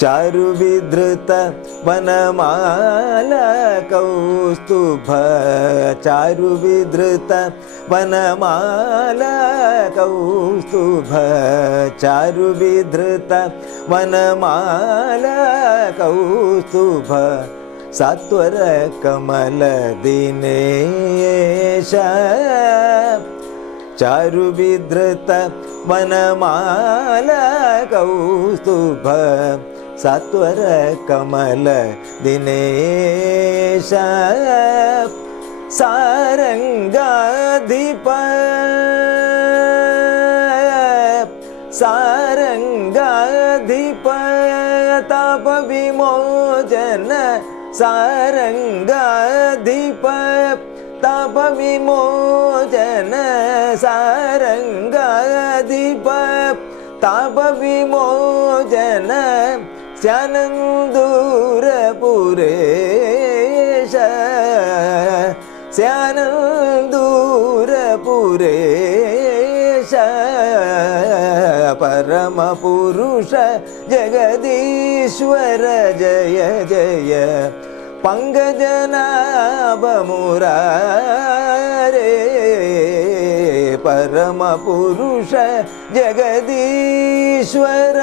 चारुविधृत वनमाला कौस्तुभ चारुविधृत वनमाला कौस्तुभ चारुविधृत वनमाला कौस्तुभ सात्वर कमल दिनेश चारुविधृत वनमाला कौस्तुभ सात्वर कमल दिनेश सारंगाधिप सारंगाधिप ताप विमोचन सारंगाधिप ताप विमोचन सारंगाधिप ताप विमोचन स्यानंदूर पुरेश स्यानंदूर पुरेश परम पुरुष जगदीश्वर जय जय पंकजनाभ मुरारे परम पुरुष जगदीश्वर